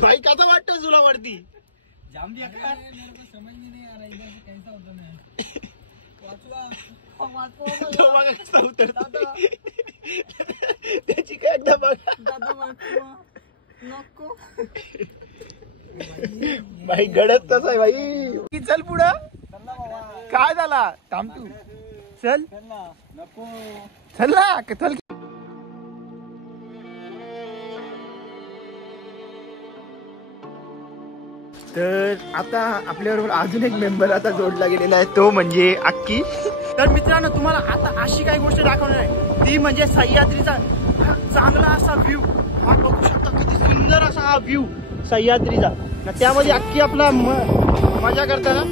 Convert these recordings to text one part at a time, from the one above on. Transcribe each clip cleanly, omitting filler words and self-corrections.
भाई कसा वाटतं तुला वरती? जाम भी आकार समझ में नहीं आ रहा इधर से कैसा होता है। तो बघा कसा उतरतो त्याची काय एकदा बघा नको भाई गडद तसा आहे भाई. चल पुढं काय झाला थांब तू चल नको चल ना चल. तर आता आपल्याबरोबर अजून एक मेंबर आता जोडला गेलेला आहे, तो म्हणजे अक्की. तर मित्रांनो तुम्हाला आता अशी काही गोष्ट दाखवणार आहे, ती म्हणजे सह्याद्रीचा चांगला असा व्ह्यू. हा बघू शकता किती सुंदर असा हा व्ह्यू सह्याद्रीचा. त्यामध्ये अक्की आपला मजा करताना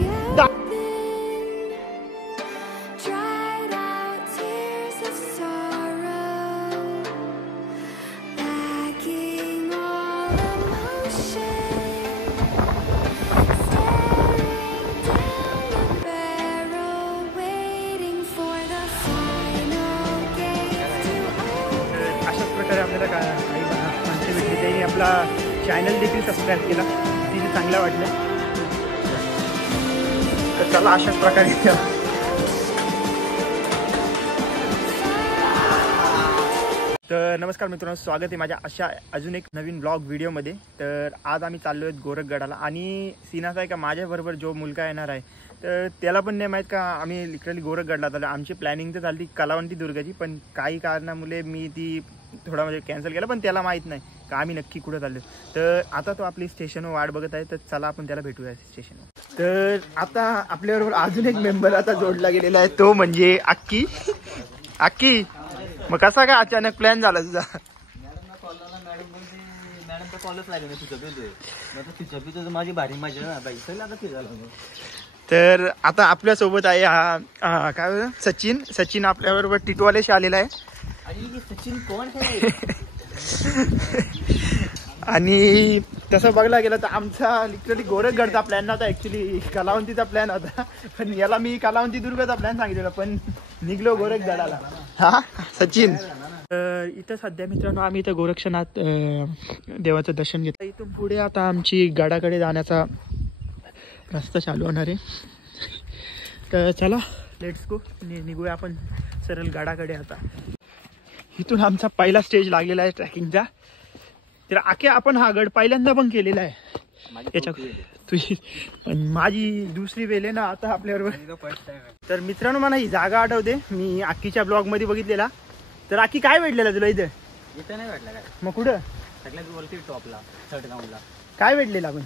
आपल्याला काही माणसे भेटली. त्यांनी आपला चॅनल देखील सबस्क्राईब केला, तिथे चांगलं वाटलं. तर चला अशाच प्रकारे तर नमस्कार मित्रांनो, स्वागत आहे माझ्या अशा अजून एक नवीन ब्लॉग व्हिडिओमध्ये. तर आज आम्ही चाललो आहेत गोरखगडाला आणि सीनाचा आहे का माझ्याबरोबर जो मुलगा येणार आहे तर त्याला पण नाही माहीत का आम्ही लिटरली गोरखगडला चाललो. आमची प्लॅनिंग तर झाली कलावंती दुर्गाची, पण काही कारणामुळे मी ती थोडा म्हणजे कॅन्सल केला, पण त्याला माहीत नाही का आम्ही नक्की कुठं चाललो. तर आता तो आपली स्टेशनवर वाट बघत आहे, तर चला आपण त्याला भेटूया स्टेशनवर. तर आता आपल्याबरोबर अजून एक मेंबर आता जोडला गेलेला आहे, तो म्हणजे अक्की. अक्की मग कसा का अचानक प्लॅन झाला तुझा? मॅडम कॉलच लागले ना तुझं माझी भारी मजा ना बाई. आता ते झालं. तर आता आपल्या सोबत आहे हा काय सचिन. सचिन आपल्याबरोबर टिटवालेशी आलेला आहे. आणि सचिन कोण आहे? आणि तसं बघायला गेलं तर आमचा लिटरली गोरखगडचा प्लॅन नव्हता, ऍक्च्युली कलावंतीचा प्लॅन होता. पण याला मी कलावंती दुर्गाचा प्लॅन सांगितलेला, पण निघलो गोरखगडाला. हा सचिन. इथं सध्या मित्रांनो आम्ही इथं गोरक्षनाथ देवाचं दर्शन घेतलं. इथून पुढे आता आमची गडाकडे जाण्याचा रस्ता चालू होणार आहे. तर चला लेट्स गो, निघूया आपण सरळ गडाकडे. आता इथून आमचा पहिला स्टेज लागलेला आहे ट्रॅकिंगचा. तर आखे आपण हा गड पहिल्यांदा पण केलेला आहे याच्या तुझी, पण माझी दुसरी वेळ आहे ना आता आपल्याबरोबर. तर मित्रांनो मला ही जागा आठवते, मी आक्कीच्या ब्लॉग मध्ये बघितलेला. तर आक्की काय भेटलेला तुला इथं? इथं नाही भेटला काय. मग कुठं? सगळ्यात वरती टॉपला चढगावला. काय भेटलेला आपण?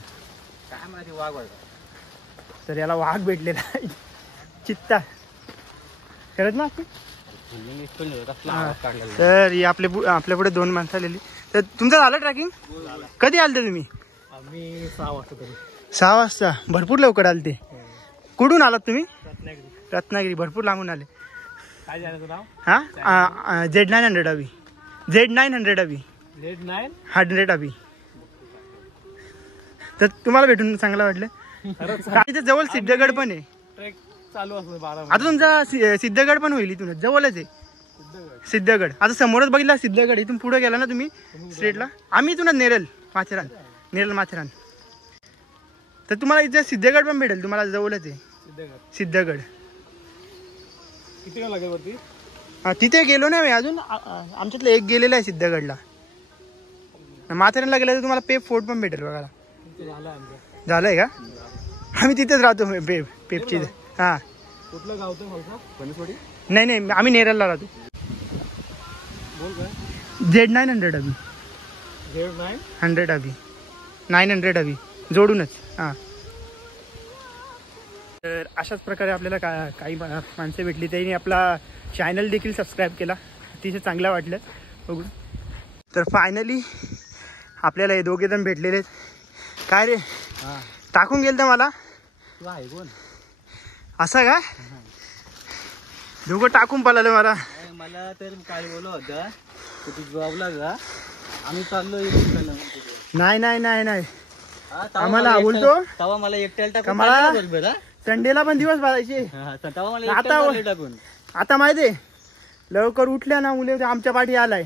काय माहिती, वाघ वाढला. तर याला वाघ भेटलेला चित्ता करत ना. तर ही आपल्या पुढे दोन माणसं आलेली. तर तुमचं झालं ट्रॅकिंग? कधी आलते तुम्ही? आम्ही 6 वाजता तरी. 6 वाजता? भरपूर लवकर आलते. कुठून आलात तुम्ही? रत्नागिरी. भरपूर लांबून आले. काय झालं तुला? हा Z900 अभी. Z900 अभी. Z900 अभी. तर तुम्हाला भेटून चांगलं वाटलं. इथे जवळ सिद्धगड पण आहे. ट्रेक चालू असतो 12. आता तुमचा सिद्धगड पण होईल इथून जवळच आहे सिद्धगड. आता समोरच बघितला सिद्धगड. इथून पुढे गेला ना तुम्ही स्ट्रेटला. आम्ही इथूनच नेरल माथेरान. तर तुम्हाला इथे सिद्धगड पण भेटेल, तुम्हाला जवळच आहे सिद्धगड. किती वेळ लागेल वरती? हा तिथे गेलो नाही अजून. आमच्यातलं एक गेलेलं आहे सिद्धगडला. माथेरानला गेला तर तुम्हाला पेप फोर्ट पण भेटेल बघायला. झालंय का? आम्ही तिथेच राहतो पेपची. हा कुठलं गाव होतं? गणेशवाडी? नाही आम्ही नेरलला राहतो. Z900 अभी. Z900 अभी. 900 अभी जोडूनच. हा तर अशाच प्रकारे आपल्याला काही माणसं भेटली. त्यांनी आपला चॅनल देखील सबस्क्राईब केला, अतिशय चांगलं वाटलं बघून. तर फायनली आपल्याला हे दोघे जण भेटलेले. काय रे टाकून गेल तर मला असं का? दोघं टाकून पळालं मला. तर काय बोलत होता तू जॉबला जा, आम्ही चाललो. नाही आम्हाला बोलतो तेव्हा मला एकट्याला टाकून. संडेला पण दिवस भरायचे. आता माहितीये लवकर उठल्या ना मुले आमच्या पाठी आलाय.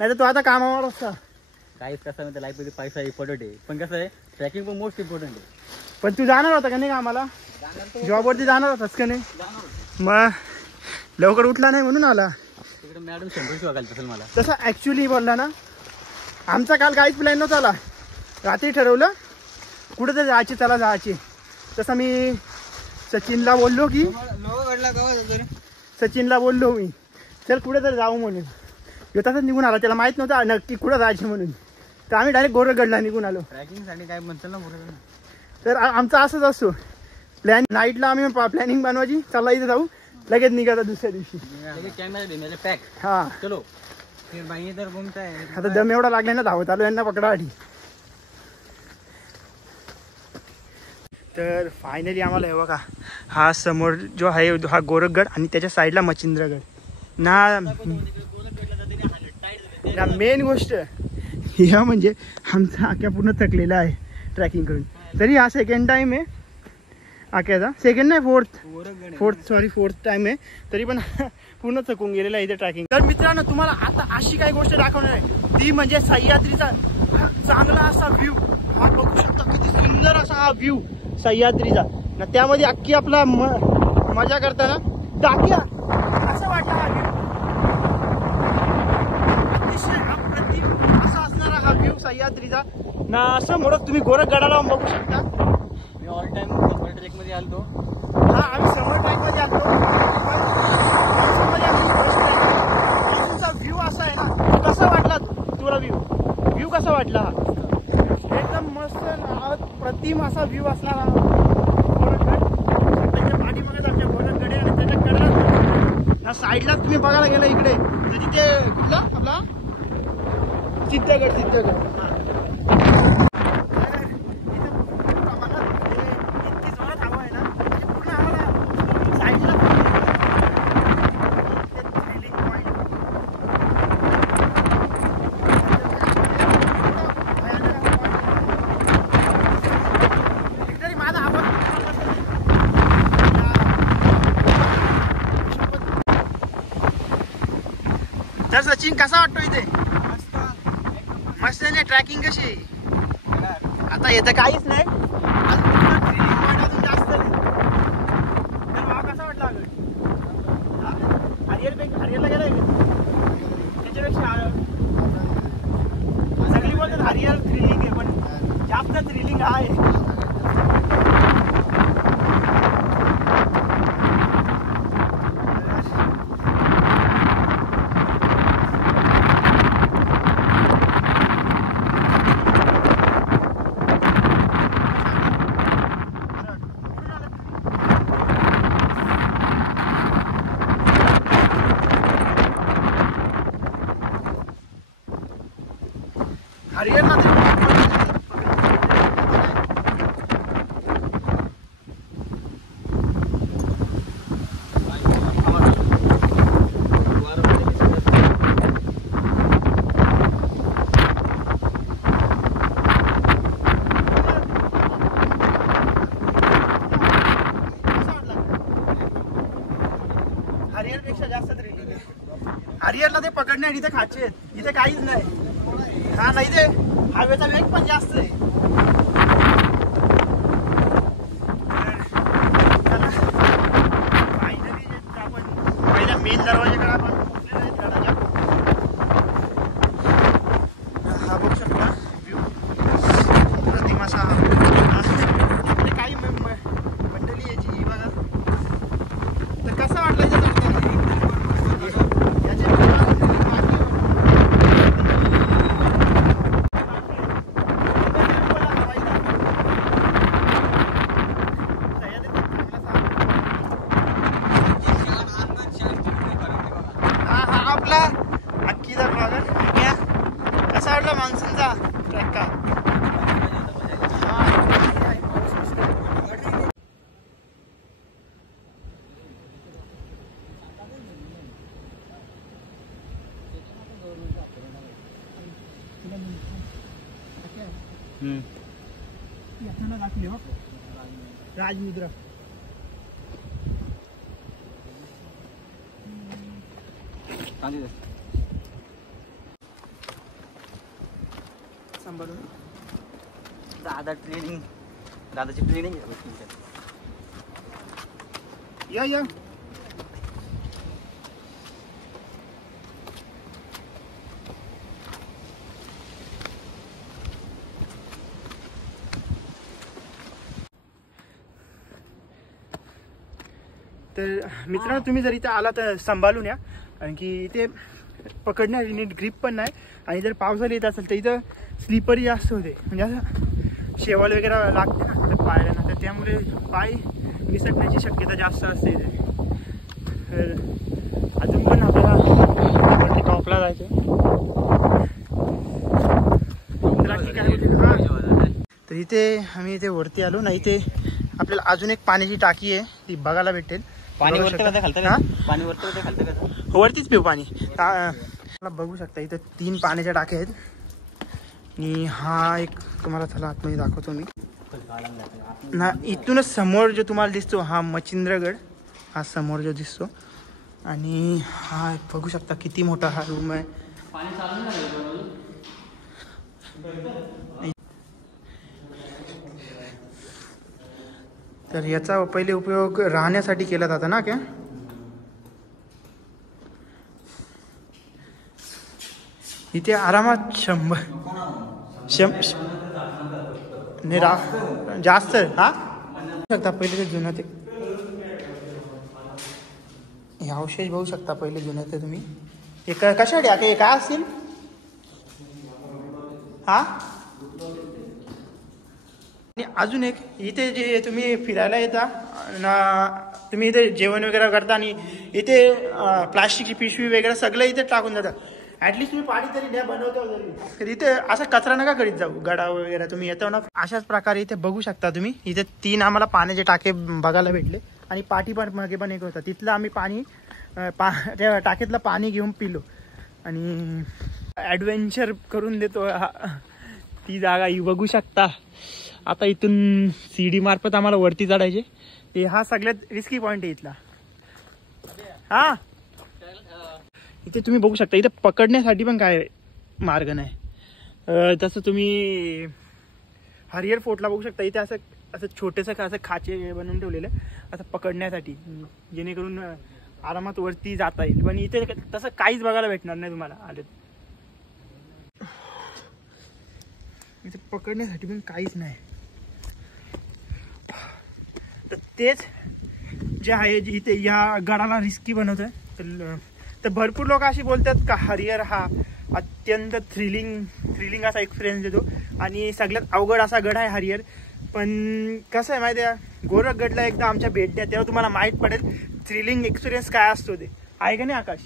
नाही तर तू आता कामावर असता. काहीच कसं म्हणजे लाईफमध्ये पैसा इम्पॉर्टंट आहे, पण कसं आहे ट्रॅकिंग पण मोस्ट इम्पॉर्टंट आहे. पण तू जाणार होता का नाही कामाला? जॉबवरती जाणार होतास का नाही? मग लवकर उठला नाही म्हणून आला. तिकडे मॅडम 100 शिवायला असेल मला. तसं ॲक्च्युली बोलला ना, आमचा काल काहीच प्लॅन नव्हता आला. रात्री ठरवलं कुठं तर जायची, चला जायची. तसं मी सचिनला बोललो की चल कुठे तर जाऊ म्हणून. ह्यो तसंच निघून आला, त्याला माहित नव्हतं नक्की कुठं जायचे म्हणून. तर आम्ही डायरेक्ट गोरखगडला निघून आलो. ट्रॅकिंगसाठी काय म्हणतात ना बरोबर. तर आमचा असंच असतो प्लॅन. नाईटला आम्ही प्लॅनिंग बनवायची, चला इथे जाऊ, लगेच निघायचं दुसऱ्या दिवशी. कॅमेरा दे पॅक. हा चलो फिर भाई इधर घूमता है. आता दम एवढा लागला ना, धावत आलो यांना पकडासाठी. तर फायनली आम्हाला हे बघा, हा समोर जो आहे हा गोरखगड आणि त्याच्या साईडला मच्छिंद्रगड ना. मेन गोष्ट ह्या म्हणजे आमचा आख्या पूर्ण थकलेला आहे ट्रॅकिंग करून. तरी हा सेकंड टाइम आहे आख्याचा, सेकंड नाही फोर्थ टाइम आहे. तरी पण पूर्ण थकून गेलेला आहे इथे ट्रॅकिंग. तर मित्रांनो तुम्हाला आता अशी काही गोष्ट दाखवणार आहे, ती म्हणजे सह्याद्रीचा चांगला असा व्ह्यू. हा बघू शकता किती सुंदर असा हा व्ह्यू सह्याद्रीचा ना. त्यामध्ये अख्खी आपला मजा करताना टाक्या असं वाटलं हा व्ह्यू. अतिशय अप्रतिम असा असणारा हा व्ह्यू सह्याद्रीचा ना. असं म्हणत तुम्ही गोरखगडाला बघू शकता. मी ऑल टाइम समर ट्रेक मध्ये आलतो. हा आम्ही समर ट्रॅक मध्ये आलतो. पावसाचा व्ह्यू असा आहे ना. कसा वाटला तुला व्ह्यू कसा वाटला? एकदम मस्त प्रतिम असा व्ह्यू असणारा गोरखगड. त्याच्या पाठीमागे आमच्या गोरखगड आहे आणि त्याच्या कडेला ह्या साईडला तुम्ही बघायला गेला इकडे तर तिथे कुठला आपला सिद्धगड. तर सचिन कसा वाटतो इथे? मस्त आहे. ट्रॅकिंग कशी आहे? आता येतं काहीच नाही, अजून जास्त. तर भाव कसा वाटला? हरिहरला गेलाय त्याच्यापेक्षा सगळी बोलतात हरिहर थ्रिलिंग आहे, पण जास्त थ्रिलिंग हा आहे. हरिहरला हरिहरपेक्षा जास्त थ्रिलिंग आहे. हरिहरला ते पकडणे आणि इथे खाचे आहेत, इथे काहीच नाही. हा नाही ते हवेचा वेग पण जास्त आहे. फायनली आपण पहिल्या मेन दरवाजाकडे आपण पोहोचलेलो आहे गडाच्या. हा बघू शकता व्ह्यू प्रतिम असा. काही मंडळी याची बघा. तर कसा वाटला अक्कीचा ब्लॉगर? कसा वाटला मान्सूनचा ट्रॅक का? राजमुद्रा. सांभाळून. दादाची ट्रेनिंग या या. तर मित्रांनो, तुम्ही जर इथे आला तर सांभाळून या, कारण की इथे पकडण्यासाठी नीट ग्रीप पण नाही. आणि जर पावसाळा येत असेल तर इथं स्लिपरी जास्त होते, म्हणजे असं शेवाळ वगैरे लागते ना तर पायऱ्यांना, तर त्यामुळे पाय निसटण्याची शक्यता जास्त असते इथे. तर अजून पण आपल्याला वरती टॉपला जायचं. तर इथे आम्ही इथे वरती आलो ना, इथे आपल्याला अजून एक पाण्याची टाकी आहे, ती बघायला भेटेल. पाणी वरती खालतं का? पाणी वरती खालतं का? वरतीच पिऊ पाणी. बघू शकता इथे 3 पाण्याच्या टाक्या आहेत. आणि हा एक तुम्हाला चला आतमध्ये दाखवतो मी ना. इथूनच समोर जो तुम्हाला दिसतो हा मच्छिंद्रगड, हा समोर जो दिसतो. आणि हा बघू शकता किती मोठा हा रूम आहे. तर याचा पहिले उपयोग राहण्यासाठी केला जाता ना क्या. इथे आरामात 100 जास्त हा शकता. पहिले ते जुनं ते हे अवशेष बघू शकता पहिले जुनं ते तुम्ही. हे कशासाठी काय असतील हा. आणि अजून एक इथे जे तुम्ही फिरायला येता ना, तुम्ही इथे जेवण वगैरे करता आणि इथे प्लास्टिकची पिशवी वगैरे सगळं इथे टाकून जातात. ॲटलिस्ट तुम्ही पाणी तरी द्या बनवतो तरी, तर इथे असा कचरा नका करीत जाऊ. गडा वगैरे तुम्ही येतो ना, अशाच प्रकारे इथे बघू शकता तुम्ही. इथे 3 आम्हाला पाण्याचे टाके बघायला भेटले. आणि पाठी पण मागे पण एक होता, तिथलं आम्ही पाणी त्या टाकीतलं पाणी घेऊन पिलो. आणि ॲडव्हेंचर करून देतो ती जागा ही बघू शकता. आता इथून सीडी मार्फत आम्हाला वरती चढायचे. हा सगळ्यात रिस्की पॉईंट आहे इथला. हा इथे तुम्ही बघू शकता, इथे पकडण्यासाठी पण काय मार्ग नाही. तसं तुम्ही हरिहर फोर्टला बघू शकता, इथे असं छोटेसं असं खाचे बनवून ठेवलेलं असं पकडण्यासाठी, जेणेकरून आरामात वरती जाता येईल. पण इथे तसं काहीच बघायला भेटणार नाही तुम्हाला आले. इथे पकडण्यासाठी पण काहीच नाही. तर तेच जे आहे इथे या गडाला रिस्की बनवतोय. तर भरपूर लोक अशी बोलतात का हरिहर हा अत्यंत थ्रिलिंग असा एक्सपिरियन्स देतो आणि सगळ्यात अवघड असा गड आहे हरिहर. पण कसं आहे माहिती आहे, गोरखगडला एकदा आमच्या भेट द्या, तेव्हा तुम्हाला माहीत पडेल थ्रिलिंग एक्सपिरियन्स काय असतो ते. आहे का नाही आकाश.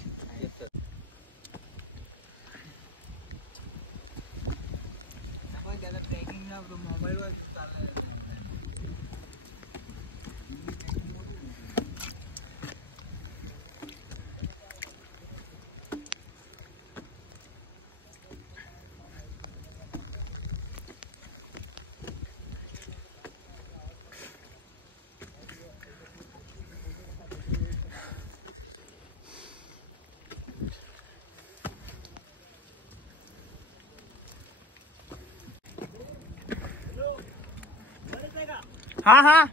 हाँ हाँ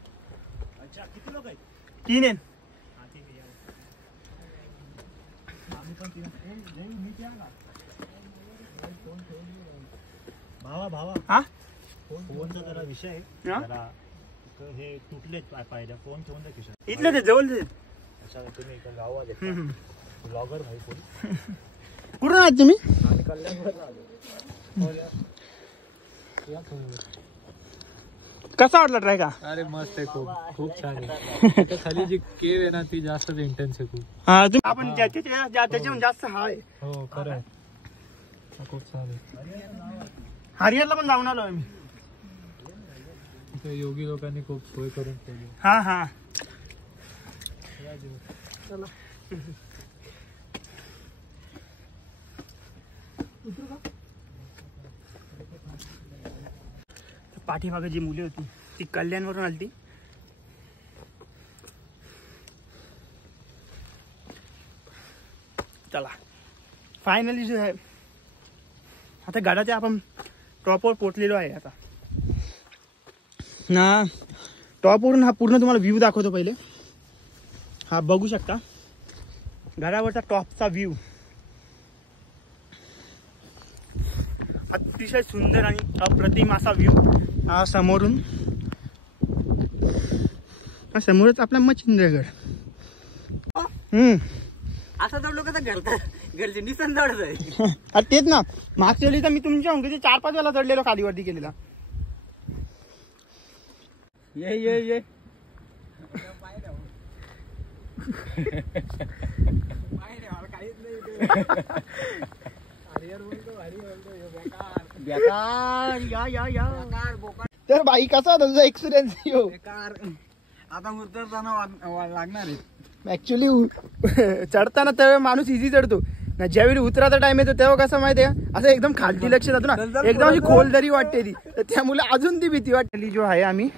अच्छा. किती लोक आहेत. 3 आहेत. भावा हा फोनचा जरा विषय आहे. जरा हे तुटलेत पायऱ्या. फोन ठेवून द्या खिशात. इथले ते जवळ ते. अच्छा तुम्ही इकडे गावात ब्लॉगर भाई कोण. कुठून आहात तुम्ही. आम्ही कल्याणवरून आलो. कसा वाटला ट्राय का. अरे मस्त आहे. खूप छान आहे. खाली जी केव आहे ना ती जास्त इंटेन्स आहे खूप. हा आपण त्याच्याहून जास्त हा आहे. हो खरं आहे. खूप छान आहे. हरिहरला पण जाऊन आलो आम्ही. इथे योगी लोकांनी खूप सोय करून ठेवली. हा हा चला. पाठीमागे जी मुले होती ती कल्याणवरून आली. चला फायनली जो आहे आता गडाच्या आपण टॉपवर पोचलेलो आहे आता ना. टॉपवरून हा पूर्ण तुम्हाला व्ह्यू दाखवतो पहिले. हा बघू शकता गडावरचा टॉपचा व्ह्यू, अतिशय सुंदर आणि अप्रतिम असा व्ह्यू हा समोरून. हा समोरच आपला मच्छिंद्रगड. असं तर लोक घरचे निसन चढत आहे. अरे तेच ना, मागच्या वेळी तर मी तुमच्या अंगठी 4-5 वेळा चढलेलो खालीवरती केलेला. ये ये ये तर बाई कसा होता तुझा एक्सपिरियन्स? आता उतरताना लागणार आहे. ऍक्च्युली चढताना त्यावेळी माणूस इझी चढतो ना, ज्यावेळी उतराचा टाइम येतो तेव्हा कसं माहितीये असं एकदम खालती लक्ष जातो ना, एकदम अशी खोलदरी वाटते ती, तर त्यामुळे अजून ती भीती वाटली. जो आहे आम्ही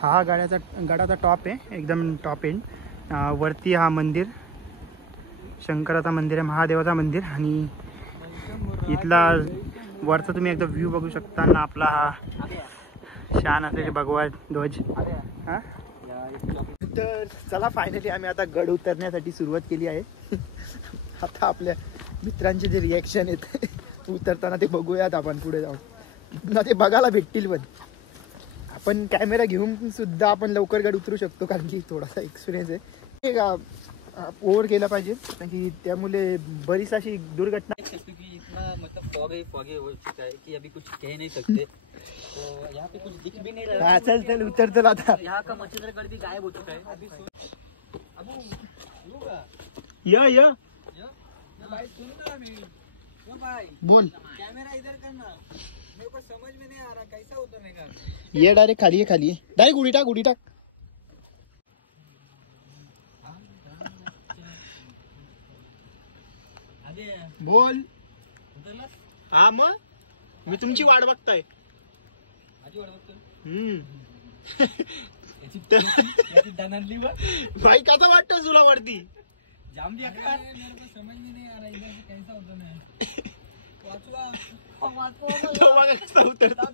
हा गडाचा टॉप आहे, एकदम टॉप एंड. वरती हा मंदिर, शंकराचा मंदिर आहे, महादेवाचा मंदिर. आणि इथला वरचा तुम्ही एकदा व्ह्यू बघू शकता ना, आपला हा शान असलेले भगवा ध्वज. हा तर चला फायनली आम्ही आता गड उतरण्यासाठी सुरुवात केली आहे. आता आपल्या मित्रांचे जे रिॲक्शन आहेत उतरताना ते बघूयात आपण पुढे जाऊन ना, ते बघायला भेटतील. पण आपण कॅमेरा घेऊन सुद्धा आपण लवकर गड उतरू शकतो, कारण की थोडासा एक्सपिरियन्स आहे का ओव्हर केला पाहिजे, कारण की त्यामुळे बरीच अशी दुर्घटना. इतना मतलब फॉगी हो चुका है कि अभी कुछ कह नहीं सकते, तो यहाँ पे कुछ दिख भी नहीं रहा है. चल उतरतो आता. यहाँ का मच्छिंद्रगढ़ भी गायब हो चुका है. अभी या भाई सुनना मेरी भाई, बोल. कैमरा इधर करना, मेरे को समझ में नहीं आ रहा कैसा उतरने का. ये डायरेक्ट खाली है डायरेक्ट उडी टाक. बोल. हा मग मी तुमची वाट बघताय. भाई कसा वाटतं तुला वरती? जाम दिया मेरे को समझ में नहीं आ रहा इधर से कैसा उतरना है. तो बघा कसा उतरतो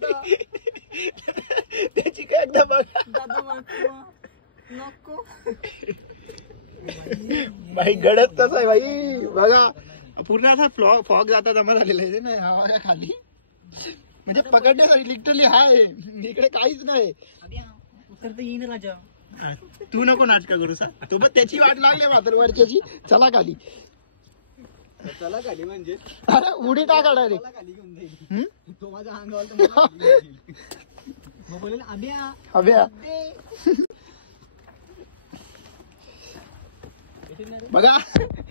त्याची काय एकदा बघा. भाई गडच तसा आहे भाई, बघा पूर्ण असा फॉग जाता जमा झालेला आहे ना हा बघा खाली, म्हणजे पकडण्यासाठी लिटरली हाय, इकडे काहीच नाही. उतरता येईन राजा. तू नको नाटका करू सा, तू बघ त्याची वाट लागली मात्र वरच्याची. चला खाली म्हणजे अरे उडी टाका डायरेक्ट. खाली घेऊन जाईल तो माझ्या अंगावर. मग बोलेल अभ्या बघा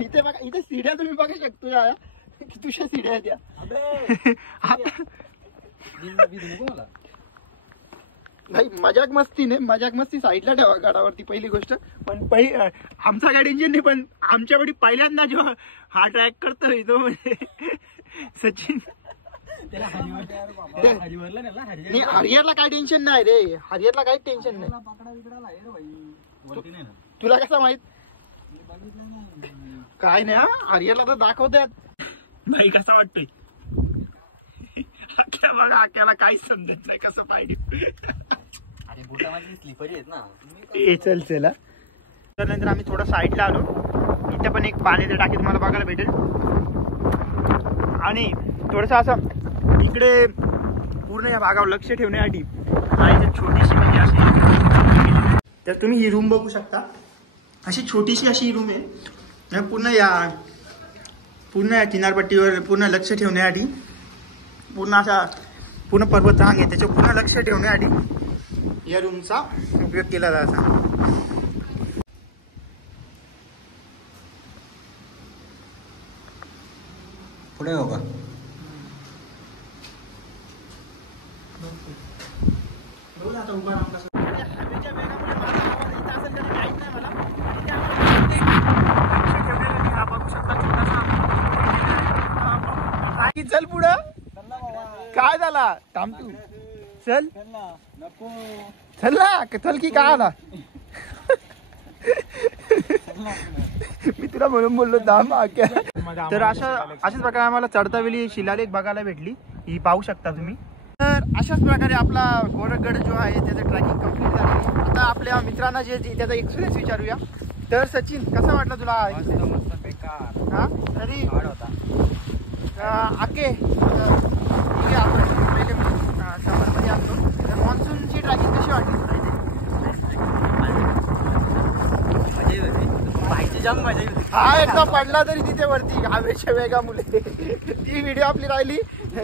इथे सीड्या तुम्ही बघू शकतो या तुझ्या सीड्या आहेत या. नाही मजाक मस्ती साईडला ठेवा गडावरती पहिली गोष्ट. पण आमचा गाडी इंजिन नाही, पण आमच्या वेळी पहिल्यांदा जेव्हा हा ट्रॅक करतोय तो म्हणजे सचिन. हरिहरला काय टेन्शन नाही रे, हरिहरला काही टेन्शन नाही. तुला कसं माहित? काय नाही हरिहरला तर दाखवतात. भाई कसा वाटतोय? बघा आक्याला काहीच समजत नाही कसं पाहिजे. अरे बोटा माझी स्लिपरी आहेत ना. चल तर नंतर आम्ही थोडं साईडला आलो. इथे पण एक पाण्याची टाकी तुम्हाला बघायला भेटेल. आणि थोडस असं इकडे पूर्ण या भागावर लक्ष ठेवण्यासाठी छोटीशी म्हणजे अशी, तर तुम्ही ही रूम बघू शकता. अशी छोटीशी अशी रूम आहे पूर्ण या किनारपट्टीवर पूर्ण लक्ष ठेवण्यासाठी. पूर्ण पर्वत रांग आहे त्याच्यावर पूर्ण लक्ष ठेवण्यासाठी या रूमचा उपयोग केला जायचा. पुढे हो का? चल पुढं. काय झाला? थांब तू. चल चल ना, चल की काय आला? मी तुला म्हणून बोललो थांब. तर अशाच प्रकारे आम्हाला चढता वेळी शिलालेख बघायला भेटली. ही पाहू शकता तुम्ही. तर अशाच प्रकारे आपला गोरखगड जो आहे त्याचं ट्रॅकिंग कम्प्लीट झाली. आता आपल्या मित्रांना जे त्याचा एक्सपिरियन्स विचारूया. तर सचिन, कसा वाटला तुला? बेकार हा तरी होता. आके ठीक आहे, आपण पहिले समरमध्ये असतो. तर मॉन्सूनची ट्रॅकिंग कशी वाटली? हा एकदा पडला तरी तिथे वरती हवेच्या वेगामुळे ती व्हिडिओ आपली राहिली.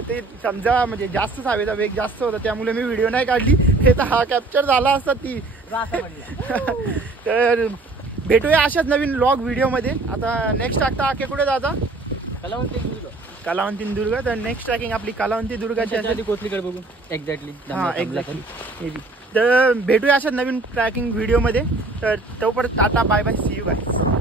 ते समजा म्हणजे जास्तच हवेचा वेग जास्त होता त्यामुळे मी व्हिडिओ नाही काढली. हे तर हा कॅप्चर झाला असता ती. तर भेटूया अशाच नवीन व्लॉग व्हिडिओमध्ये. आता नेक्स्ट आता आके कुठे जाता? कलावंती दुर्ग. तर नेक्स्ट ट्रॅकिंग आपली कलावंती दुर्गाची कोथलीकडे बघू. एक्झॅक्टली. हा एक्झॅक्टली. तर भेटूया अशाच नवीन ट्रॅकिंग व्हिडिओमध्ये. तर तोपर्यंत आता bye bye, see you guys.